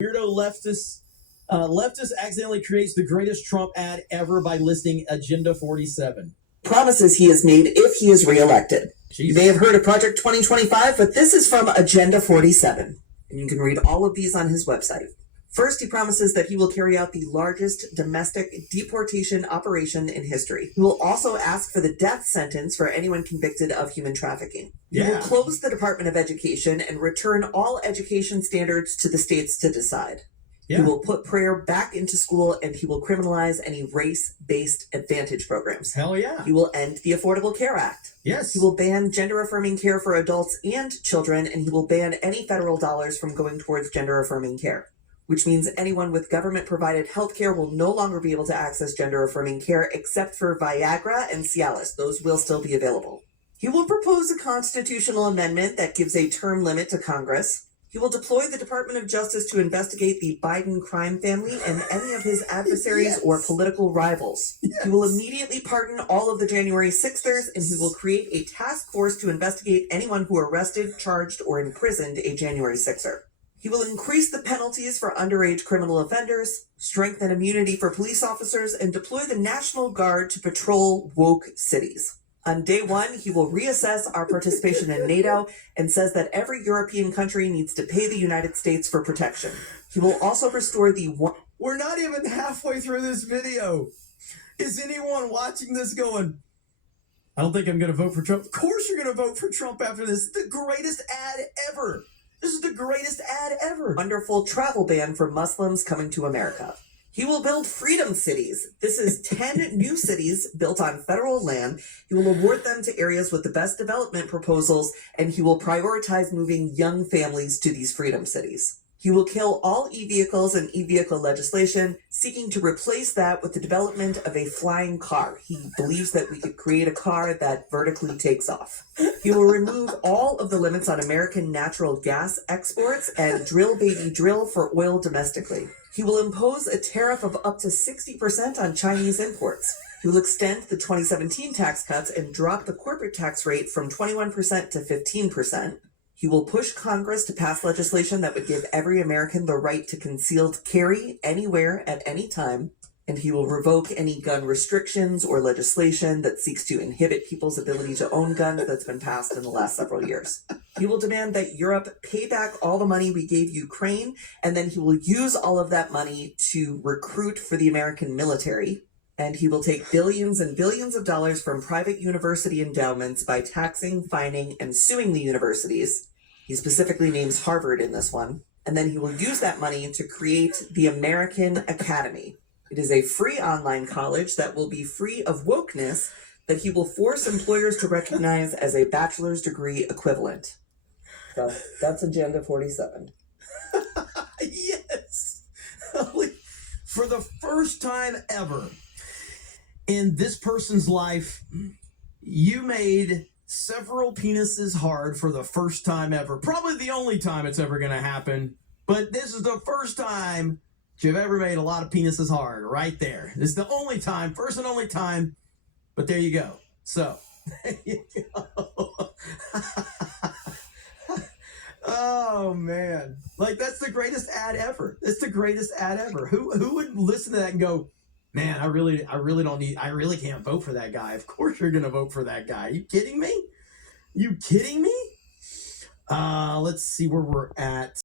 Weirdo leftist accidentally creates the greatest Trump ad ever by listing Agenda 47. Promises he has made if he is reelected. You may have heard of Project 2025, but this is from Agenda 47, and you can read all of these on his website. First, he promises that he will carry out the largest domestic deportation operation in history. He will also ask for the death sentence for anyone convicted of human trafficking. He will close the Department of Education and return all education standards to the states to decide. He will put prayer back into school, and he will criminalize any race-based advantage programs. Hell yeah. He will end the Affordable Care Act. Yes. He will ban gender-affirming care for adults and children, and he will ban any federal dollars from going towards gender-affirming care, which means anyone with government-provided health care will no longer be able to access gender-affirming care except for Viagra and Cialis. Those will still be available. He will propose a constitutional amendment that gives a term limit to Congress. He will deploy the Department of Justice to investigate the Biden crime family and any of his adversaries or political rivals. He will immediately pardon all of the January 6thers, and he will create a task force to investigate anyone who arrested, charged, or imprisoned a January 6er. He will increase the penalties for underage criminal offenders, strengthen immunity for police officers, and deploy the National Guard to patrol woke cities. On day one, he will reassess our participation in NATO and says that every European country needs to pay the United States for protection. He will also restore the We're not even halfway through this video. Is anyone watching this going, I don't think I'm going to vote for Trump? Of course you're going to vote for Trump after this. The greatest ad ever. This is the greatest ad ever. Wonderful travel ban for Muslims coming to America. He will build freedom cities. This is 10 new cities built on federal land. He will award them to areas with the best development proposals, and he will prioritize moving young families to these freedom cities. He will kill all e-vehicles and e-vehicle legislation, seeking to replace that with the development of a flying car. He believes that we could create a car that vertically takes off. He will remove all of the limits on American natural gas exports and drill baby drill for oil domestically. He will impose a tariff of up to 60% on Chinese imports. He will extend the 2017 tax cuts and drop the corporate tax rate from 21% to 15%. He will push Congress to pass legislation that would give every American the right to concealed carry anywhere at any time. And he will revoke any gun restrictions or legislation that seeks to inhibit people's ability to own guns that's been passed in the last several years. He will demand that Europe pay back all the money we gave Ukraine, and then he will use all of that money to recruit for the American military. And he will take billions and billions of dollars from private university endowments by taxing, fining, and suing the universities. He specifically names Harvard in this one. And then he will use that money to create the American Academy. It is a free online college that will be free of wokeness that he will force employers to recognize as a bachelor's degree equivalent. So that's Agenda 47. Yes. For the first time ever in this person's life, you made several penises hard for the first time ever. Probably the only time it's ever going to happen. But this is the first time you've ever made a lot of penises hard, right there. This is the only time, first and only time. But there you go. So, there you go. Oh, man. Like, that's the greatest ad ever. That's the greatest ad ever. Who would listen to that and go, man, I really can't vote for that guy. Of course you're going to vote for that guy. You kidding me? You kidding me? Let's see where we're at.